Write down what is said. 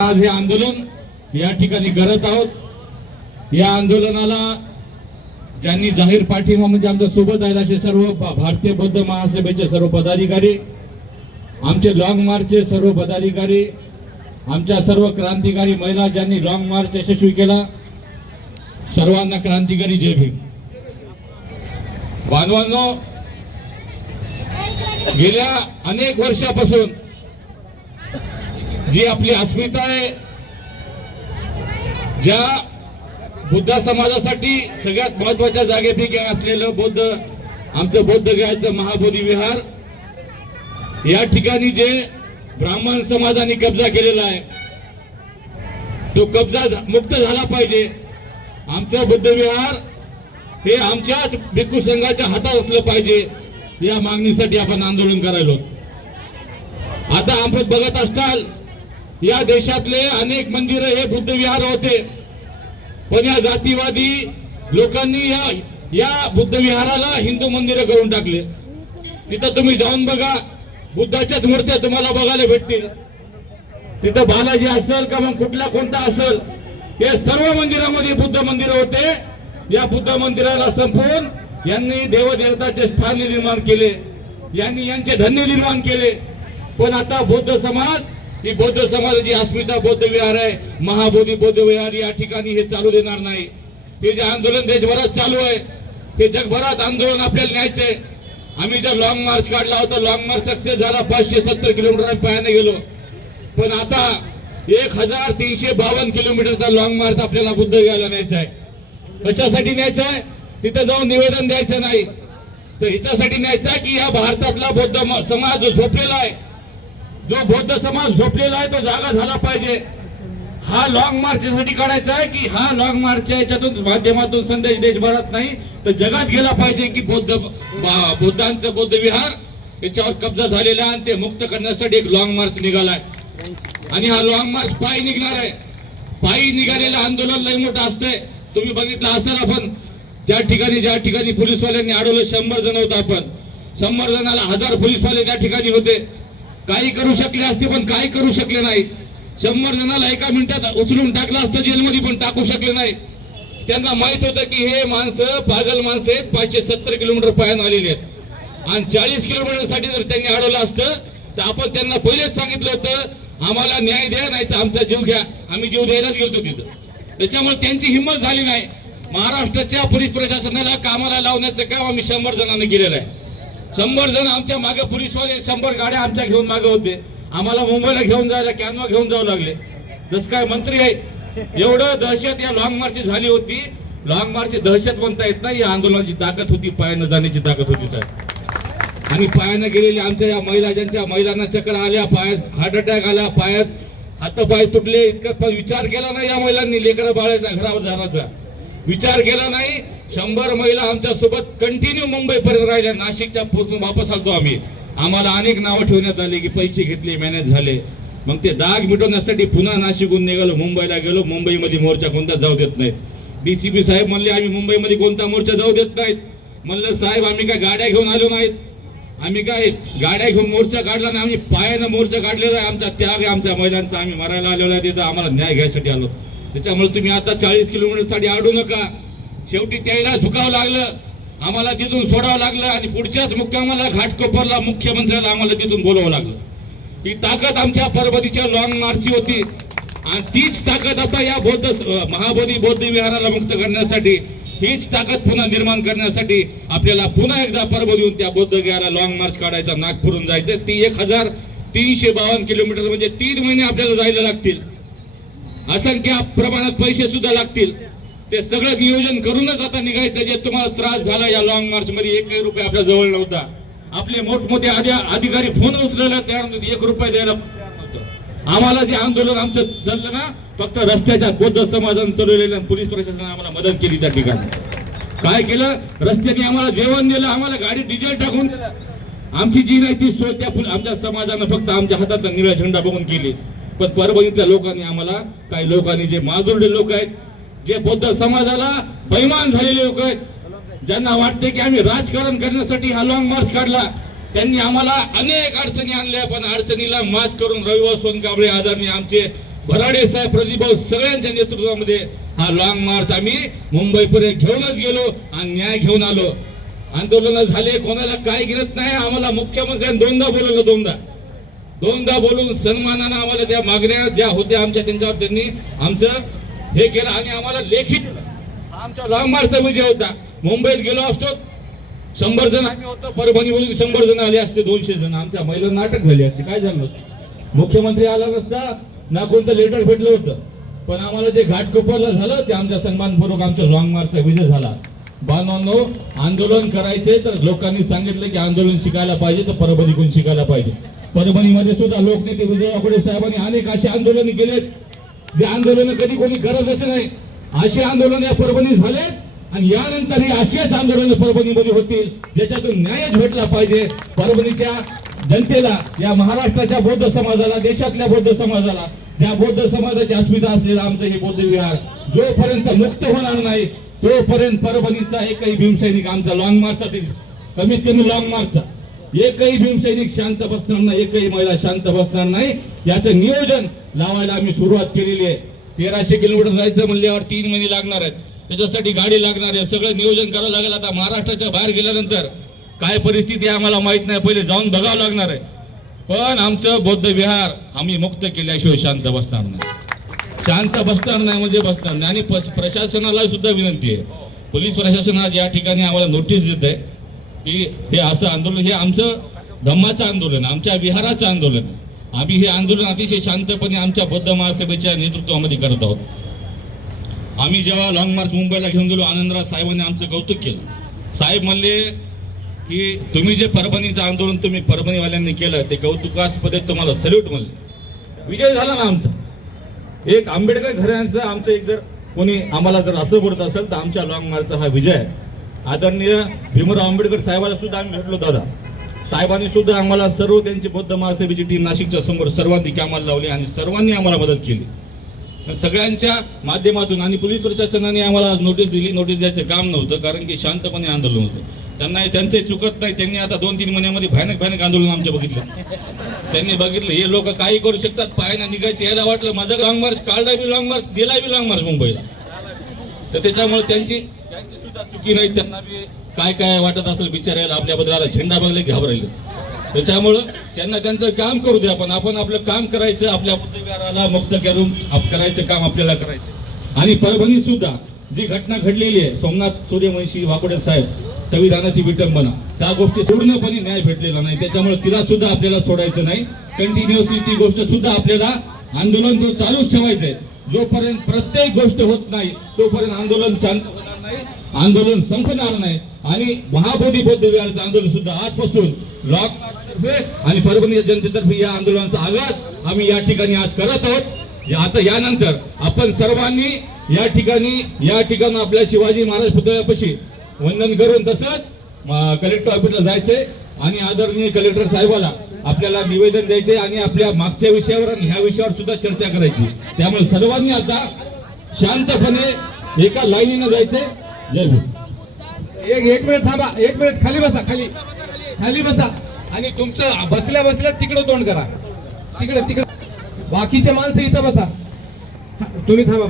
आज हे आंदोलन या ठिकाणी करत आहोत. या आंदोलनाला ज्यांनी जाहीर पाठिंबा म्हणजे आमच्यासोबत आहेत असे सर्व भारतीय बौद्ध महासभेचे सर्व पदाधिकारी आमचे लॉंग मार्चचे सर्व पदाधिकारी आमच्या सर्व क्रांतिकारी महिला ज्यांनी लॉंग मार्च यशस्वी केला सर्वांना क्रांतिकारी जय भीम. बांधवांनो गेल्या अनेक वर्षापासून जी आपली अस्मिता आहे ज्या बुद्ध समाजासाठी सगळ्यात महत्त्वाच्या जागेपैकी असलेलं बौद्ध आमचं बौद्ध गयाचं महाबोधी विहार या ठिकाणी जे ब्राह्मण समाजाने कब्जा केलेला आहे तो कब्जा झा- मुक्त झाला पाहिजे. आमचं बुद्ध विहार हे आमच्याच भिक्खू संघाच्या हातात असलं पाहिजे या मागणीसाठी आपण आंदोलन करायलो. आता आपण बघत असताल या देशातले अनेक मंदिर हे बुद्ध विहार होते. पण या जातीवादी लोकांनी या या बुद्ध विहाराला हिंदू मंदिर करून टाकले. तिथं तुम्ही जाऊन बघा बुद्धाच्याच मूर्त्या तुम्हाला बघायला भेटतील. तिथं बालाजी असेल का मग कुठला कोणता असेल या सर्व मंदिरामध्ये बुद्ध मंदिर होते. या बुद्ध मंदिराला संपवून यांनी देवदेवताचे स्थान निर्माण केले. यांनी यांचे धन्य निर्माण केले. पण आता बौद्ध समाज ही बौद्ध समाजाची अस्मिता बौद्ध विहार आहे महाबोधी बौद्ध विहार या ठिकाणी हे चालू देणार नाही. हे जे आंदोलन देशभरात चालू आहे हे जगभरात आंदोलन आपल्याला न्यायचंय आम्ही जर लॉंग मार्च काढला होता लॉंग मार्च सक्सेस झाला पाचशे सत्तर किलोमीटर आम्ही पायाने गेलो. पण आता एक हजार तीनशे बावन्न किलोमीटरचा लॉंग मार्च आपल्याला बुद्ध घ्यायला न्यायचा आहे. कशासाठी न्यायचा आहे? तिथं जाऊन निवेदन द्यायचं नाही. तर ह्याच्यासाठी न्यायचं आहे की या भारतातला बौद्ध म- समाज जो झोपलेला आहे जो बौद्ध समाज झोपलेला आहे तो जागा झाला पाहिजे. हा लॉंग मार्चसाठी काढायचा आहे की हा लॉंग मार्चच्या याच्यातून माध्यमातून संदेश देशभरात नाही तर जगात गेला पाहिजे की बौद्ध बा- बौद्ध विहार याच्यावर कब्जा झालेला आहे आणि ते मुक्त करण्यासाठी एक लॉंग मार्च निघालाय. आणि हा लॉंग मार्च पायी निघणार आहे. पायी निघालेलं आंदोलन लय मोठं असतंय. तुम्ही बघितलं असेल आपण ज्या ठिकाणी ज्या ठिकाणी पोलीसवाल्यांनी अडवलं शंभर जण होतं आपण. शंभर जणाला हजार पोलीसवाले त्या ठिकाणी होते. काही करू शकले असते पण काही करू शकले नाही. शंभर जणाला एका मिनिटात उचलून टाकलं असतं जेलमध्ये पण टाकू शकले नाही. त्यांना माहीत होतं की हे माणसं पागल माणसं आहेत पाचशे सत्तर किलोमीटर पायानं आलेली आहेत. आणि चाळीस किलोमीटरसाठी जर त्यांनी अडवलं असतं तर आपण त्यांना पहिलेच सांगितलं होतं आम्हाला न्याय द्या नाही तर आमचा जीव घ्या. आम्ही जीव द्यायलाच गेलतो तिथं. त्याच्यामुळे त्यांची हिंमत झाली नाही. महाराष्ट्राच्या पोलीस प्रशासनाला कामाला लावण्याचं काम आम्ही शंभर जणांनी केलेलं आहे. शंभर जण आमच्या मागे पोलीसवाले शंभर गाड्या आमच्या घेऊन मागे होते. आम्हाला मुंबईला घेऊन जायला कॅनवा घेऊन जावं लागले. जसं काय मंत्री आहे? एवढं दहशत या लॉंग मार्च झाली होती. लॉंग मार्च दहशत म्हणता येत नाही. या आंदोलनाची ताकद होती पायानं जाण्याची ताकद होती साहेब. आणि पायानं गेलेल्या आमच्या या महिला ज्यांच्या महिलांना चक्र आल्या पायात हार्ट अटॅक आला पायात हातपाय तुटले. इतकं पण विचार केला नाही या महिलांनी लेकरं बाळाचा घरावर झाडाचा. विचार केला नाही. शंभर महिला आमच्यासोबत कंटिन्यू मुंबई पर्यंत राहिल्या. नाशिकच्या पोचून वापस आलतो आम्ही. आम्हाला अनेक नावं ठेवण्यात आली की पैसे घेतले मॅनेज झाले. मग ते दाग मिटवण्यासाठी पुन्हा नाशिकहून निघालो मुंबईला गेलो. मुंबईमध्ये मोर्चा कोणता जाऊ देत नाहीत. डीसीपी साहेब म्हणले आम्ही मुंबईमध्ये कोणता मोर्चा जाऊ देत नाहीत. म्हणलं साहेब आम्ही काय गाड्या घेऊन आलो नाहीत. आम्ही काय गाड्या घेऊन मोर्चा काढला नाही. आम्ही पायानं मोर्चा काढलेला आहे. आमचा त्याग आहे. आमच्या महिलांचा आम्ही मरायला आलेला आहे तिथं आम्हाला न्याय घ्यायसाठी आलो. त्याच्यामुळे तुम्ही आता चाळीस किलोमीटरसाठी आडू नका. शेवटी त्याला झुकावं लागलं. आम्हाला तिथून सोडावं लागलं आणि पुढच्याच मुक्कामाला घाटकोपरला मुख्यमंत्र्याला आम्हाला तिथून बोलावं लागलं. ही ताकद आमच्या परबतीच्या लॉंग मार्चची होती. आणि तीच ताकद आता या बौद्ध महाबोधी बौद्ध विहाराला मुक्त करण्यासाठी हीच ताकद पुन्हा निर्माण करण्यासाठी आपल्याला पुन्हा एकदा परभणीहून त्या बौद्ध विहाराला लॉंग मार्च काढायचा नागपूरहून जायचं ती एक हजार तीनशे बावन्न किलोमीटर म्हणजे तीन महिने आपल्याला जायला लागतील. असंख्य प्रमाणात पैसे सुद्धा लागतील. ते सगळं नियोजन करूनच आता निघायचं जे तुम्हाला त्रास झाला या लॉंग मार्च मध्ये एकही रुपये आपल्या जवळ नव्हता. आपले मोठमोठे अधिकारी फोन उचलायला तयार नव्हते एक रुपये द्यायला आम्हाला जे आंदोलन आमचं चाललं ना फक्त रस्त्याच्या बौद्ध समाजानं चालवलेलं पोलीस प्रशासनाने आम्हाला मदत केली त्या ठिकाणी. काय केलं? रस्त्याने आम्हाला जेवण दिलं आम्हाला गाडी डिझेल टाकून दिलं. आमची जी नाही ती सोय त्या आमच्या समाजानं फक्त आमच्या हातातला निळा झेंडा बघून केली. पण परभणीतल्या लोकांनी आम्हाला काही लोकांनी जे माजुरडे लोक आहेत जे बौद्ध समाजाला बैमान झालेले लोक आहेत ज्यांना वाटते की आम्ही राजकारण करण्यासाठी हा लॉंग मार्च काढला त्यांनी आम्हाला अनेक अडचणी आणल्या पण अडचणीला मात करून रविवार सोनकांबळे आदरणीय आमचे भराडे साहेब प्रदीपभाऊ सगळ्यांच्या नेतृत्वामध्ये हा लॉंग मार्च आम्ही मुंबईपर्यंत घेऊनच गेलो आणि न्याय घेऊन आलो. आंदोलन झाले कोणाला काय गिरत नाही आम्हाला मुख्यमंत्र्यांनी दोनदा बोलवलं दोनदा. दोनदा बोलून सन्मानानं आम्हाला त्या मागण्या ज्या होत्या आमच्या त्यांच्यावर त्यांनी आमचं हे केलं आणि आम्हाला लेखी दिलं. आमच्या लॉंग मार्चचा विजय होता. मुंबईत गेलो असतो. शंभर जण आम्ही होतो. परभणीमधून शंभर जण आले असते दोनशे जण. आमच्या महिला नाटक झाली असते. काय झालं असतं? मुख्यमंत्री आला नसता ना कोणतं लेटर भेटलं होतं. पण आम्हाला जे घाटकोपरला झालं ते आमच्या सन्मानपूर्वक आमच्या लॉंग मार्चचा विजय झाला. बांधवांनो आंदोलन करायचे तर लोकांनी सांगितलं की आंदोलन शिकायला पाहिजे तर परभणीकडून शिकायला पाहिजे. परभणीमध्ये सुद्धा लोकनेते विजय वाकडे साहेबांनी अनेक असे आंदोलन केलेत. जे आंदोलन कधी कोणी करत असे नाही अशी आंदोलन या परभणी झालेत आणि यानंतर ही अशीच आंदोलन परभणीमध्ये होतील ज्याच्यातून न्यायच भेटला पाहिजे. परभणीच्या जनतेला या महाराष्ट्राच्या बौद्ध समाजाला देशातल्या बौद्ध समाजाला ज्या बौद्ध समाजाची अस्मिता असलेलं आमचं हे बौद्ध विहार जोपर्यंत मुक्त होणार नाही तोपर्यंत परभणीचा एकही भीमसैनिक आमचा लॉंग मार्चचा कमीत कमी लॉंग मार्चचा एकही भीमसैनिक शांत बसणार नाही एकही महिला शांत बसणार नाही. याचं नियोजन लावायला आम्ही सुरुवात केलेली आहे. तेराशे किलोमीटर जायचं म्हणल्यावर तीन महिने लागणार आहेत. त्याच्यासाठी गाडी लागणार आहे. सगळं नियोजन करावं लागेल. आता महाराष्ट्राच्या बाहेर गेल्यानंतर काय परिस्थिती आहे आम्हाला माहीत नाही. पहिले जाऊन बघावं लागणार आहे. पण आमचं बौद्ध विहार आम्ही मुक्त केल्याशिवाय शांत बसणार नाही. शांत बसणार नाही म्हणजे बसणार नाही. आणि प्रशासनाला सुद्धा विनंती आहे. पोलीस प्रशासन आज या ठिकाणी आम्हाला नोटीस देत आहे की हे असं आंदोलन हे आमचं धम्माचं आंदोलन आमच्या विहाराचं आंदोलन आहे. आम्ही हे आंदोलन अतिशय शांतपणे आमच्या बौद्ध महासभेच्या नेतृत्वामध्ये करत आहोत. आम्ही जेव्हा लॉंग मार्च मुंबईला घेऊन गेलो आनंदराज साहेबांनी आमचं कौतुक केलं. साहेब म्हणले की तुम्ही जे परभणीचं आंदोलन तुम्ही परभणीवाल्यांनी केलं ते कौतुकास्पद तुम्हाला सल्यूट म्हणले. विजय झाला ना आमचा. एक आंबेडकर घरांचं आमचं एक जर कोणी आम्हाला जर असं बोलत असेल तर आमच्या लॉंग मार्चचा हा विजय आहे. आदरणीय भीमराव आंबेडकर साहेबाला सुद्धा आम्ही भेटलो दादा. साहेबांनी सुद्धा आम्हाला सर्व त्यांची बौद्ध महासभेची टीम नाशिकच्या समोर सर्वांनी कामाला लावली आणि सर्वांनी आम्हाला मदत केली. तर सगळ्यांच्या माध्यमातून आणि पोलीस प्रशासनाने आम्हाला आज नोटीस दिली. नोटीस द्यायचं काम नव्हतं कारण की शांतपणे आंदोलन होतं. त्यांना त्यांचे चुकत नाही. त्यांनी आता दोन तीन महिन्यामध्ये भयानक भयानक आंदोलन आमच्या बघितलं. त्यांनी बघितलं हे लोक काही करू शकतात पायाने निघायचे यायला वाटलं माझं लॉंग मार्च काढला बी लॉंग मार्च गेला बी लॉंग मार्च मुंबईला. तर त्याच्यामुळे त्यांची त्यांची चुकी नाही त्यांना बी काय काय वाटत असेल विचारायला आपल्याबद्दल आता झेंडा बघले घाबरायले त्याच्यामुळं त्यांना त्यांचं काम करू द्या पण आपण आपलं काम करायचं आपल्या बुद्धविहाराला मुक्त करून करायचं काम आपल्याला करायचं. आणि परभणी सुद्धा जी घटना घडलेली आहे सोमनाथ सूर्यवंशी वाकोडे साहेब संविधानाची विटंबना त्या गोष्टी पूर्णपणे न्याय भेटलेला नाही. त्याच्यामुळे तिला सुद्धा आपल्याला सोडायचं नाही. कंटिन्युअसली ती गोष्ट सुद्धा आपल्याला आंदोलन तो चालूच ठेवायचं आहे जोपर्यंत प्रत्येक गोष्ट होत नाही तोपर्यंत आंदोलन शांत होणार नाही आंदोलन संपणार नाही. आणि महाबोधी बौद्ध विहारचं आंदोलन सुद्धा आजपासून लॉक आणि परभणी जनतेतर्फे या आंदोलनाचा आगाज आम्ही या ठिकाणी आज करत आहोत. या- आता यानंतर आपण सर्वांनी या ठिकाणी या ठिकाणी आपल्या शिवाजी महाराज पुतळ्यापाशी वंदन करून तसंच कलेक्टर ऑफिसला जायचे आणि आदरणीय कलेक्टर साहेबाला आपल्याला निवेदन द्यायचे आणि आपल्या मागच्या विषयावर आणि ह्या विषयावर सुद्धा चर्चा करायची. त्यामुळे सर्वांनी आता शांतपणे एका लाईनीनं जायचे जय भू एक एक मिनिट थांबा. एक मिनिट खाली बसा खाली. खाली बसा. आणि तुमचं बसल्या बसल्या तिकडं तोंड करा. तिकडे तिकडे. बाकीचे माणसं इथं बसा. तुम्ही थांबा